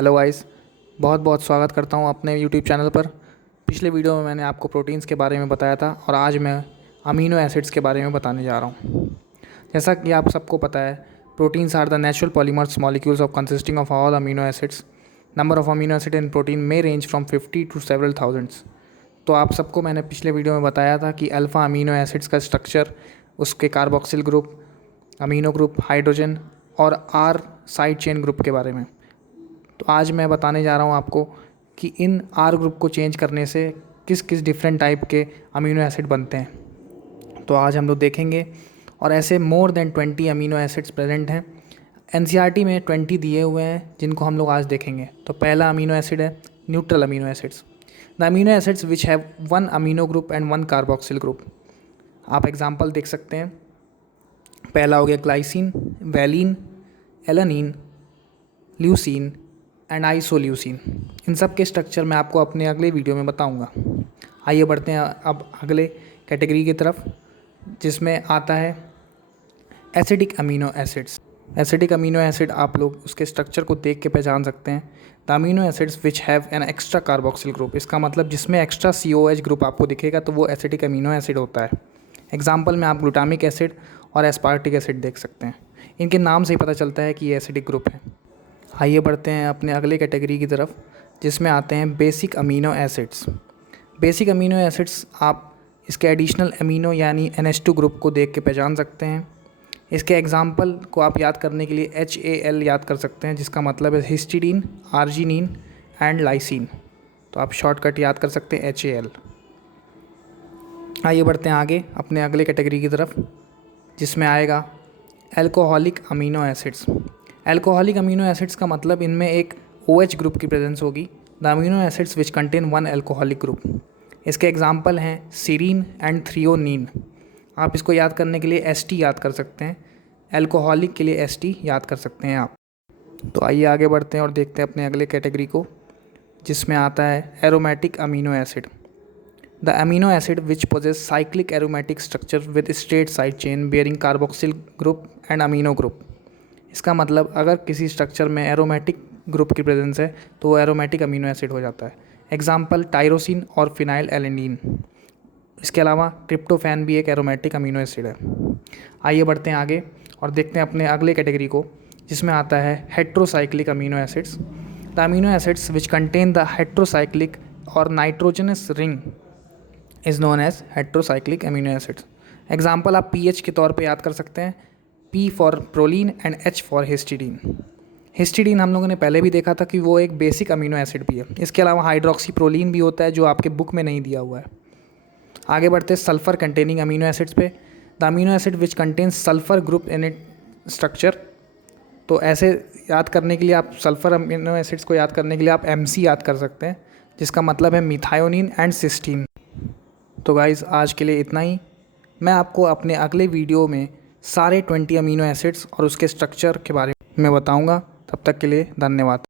Hello guys, बहुत बहुत स्वागत करता हूं अपने यूट्यूब चैनल पर। पिछले वीडियो में मैंने आपको प्रोटीन्स के बारे में बताया था और आज मैं अमीनो एसिड्स के बारे में बताने जा रहा हूं। जैसा कि आप सबको पता है, proteins are the natural polymers molecules of consisting of all amino acids. Number of amino acid in protein में range from 50 to several thousands. तो आप सबको मैंने पिछले वीडियो में बताया था कि अल्फ़ा अमीनो एसिड्स का स्ट्रक्चर, उसके carboxyl group, amino group, hydrogen और आर साइड चेन ग्रुप के बारे में। तो आज मैं बताने जा रहा हूँ आपको कि इन आर ग्रुप को चेंज करने से किस किस डिफरेंट टाइप के अमीनो एसिड बनते हैं। तो आज हम लोग देखेंगे और ऐसे more than 20 amino acids present हैं। एनसीईआरटी में 20 दिए हुए हैं जिनको हम लोग आज देखेंगे। तो पहला अमीनो एसिड है neutral amino acids. The amino acids which have one amino group and one carboxyl group. आप एग्जाम्पल देख सकते हैं। पहला हो गया glycine, valine, alanine, leucine and isoleucine. इन सब के स्ट्रक्चर मैं आपको अपने अगले वीडियो में बताऊंगा। आइए बढ़ते हैं अब अगले कैटेगरी की तरफ, जिसमें आता है acidic amino acids. Acidic amino acid आप लोग उसके स्ट्रक्चर को देख के पहचान सकते हैं। The amino acids which have an extra carboxyl group. इसका मतलब जिसमें एक्स्ट्रा COH ग्रुप आपको दिखेगा तो वो एसिडिक अमीनो एसिड होता है। एग्जाम्पल में आप ग्लूटामिक एसिड और एस्पार्टिक एसिड देख सकते हैं। इनके नाम से ही पता चलता है कि ये एसिडिक ग्रुप है। आइए बढ़ते हैं अपने अगले कैटेगरी की तरफ, जिसमें आते हैं basic amino acids. Basic amino acids आप इसके एडिशनल अमीनो यानी NH2 ग्रुप को देख के पहचान सकते हैं। इसके एग्जाम्पल को आप याद करने के लिए HAL याद कर सकते हैं, जिसका मतलब है हिस्टिडीन, आर्जिनिन एंड लाइसिन। तो आप शॉर्टकट याद कर सकते हैं HAL। आइए बढ़ते हैं आगे अपने अगले कैटेगरी की तरफ, जिसमें आएगा alcoholic amino acids. Alcoholic amino acids का मतलब इनमें एक OH ग्रुप की प्रेजेंस होगी। The amino acids which contain one alcoholic group. इसके एग्जाम्पल हैं सीरीन एंड थ्रियोनीन। आप इसको याद करने के लिए ST याद कर सकते हैं। एल्कोहलिक के लिए ST याद कर सकते हैं आप। तो आइए आगे बढ़ते हैं और देखते हैं अपने अगले कैटेगरी को, जिसमें आता है aromatic amino acid. The amino acid which possesses cyclic aromatic structure with straight side chain bearing carboxyl group and amino group. इसका मतलब अगर किसी स्ट्रक्चर में एरोमेटिक ग्रुप की प्रेजेंस है तो वो एरोमेटिक अमीनो एसिड हो जाता है। एग्जाम्पल टायरोसिन और फिनाइल एलेनिन। इसके अलावा ट्रिप्टोफैन भी एक एरोमेटिक अमीनो एसिड है। आइए बढ़ते हैं आगे और देखते हैं अपने अगले कैटेगरी को, जिसमें आता है heterocyclic amino acids. The amino acids which contain the heterocyclic और nitrogenous ring is known as heterocyclic amino acids. Example आप PH के तौर पे याद कर सकते हैं। P for proline and H for histidine. Histidine हम लोगों ने पहले भी देखा था कि वो एक बेसिक अमीनो एसिड भी है। इसके अलावा हाइड्रोक्सी प्रोलीन भी होता है जो आपके बुक में नहीं दिया हुआ है। आगे बढ़ते हैं सल्फ़र कंटेनिंग अमीनो एसिड्स पे। The amino acid which contains sulphur group in it structure. तो ऐसे याद करने के लिए आप सल्फ़र अमीनो एसिड्स को याद करने के लिए आप MC याद कर सकते हैं, जिसका मतलब है मिथायोनिन एंड सिस्टीन। तो गाइज़ आज के लिए इतना ही। मैं आपको अपने अगले वीडियो में सारे 20 अमीनो एसिड्स और उसके स्ट्रक्चर के बारे में बताऊंगा। तब तक के लिए धन्यवाद।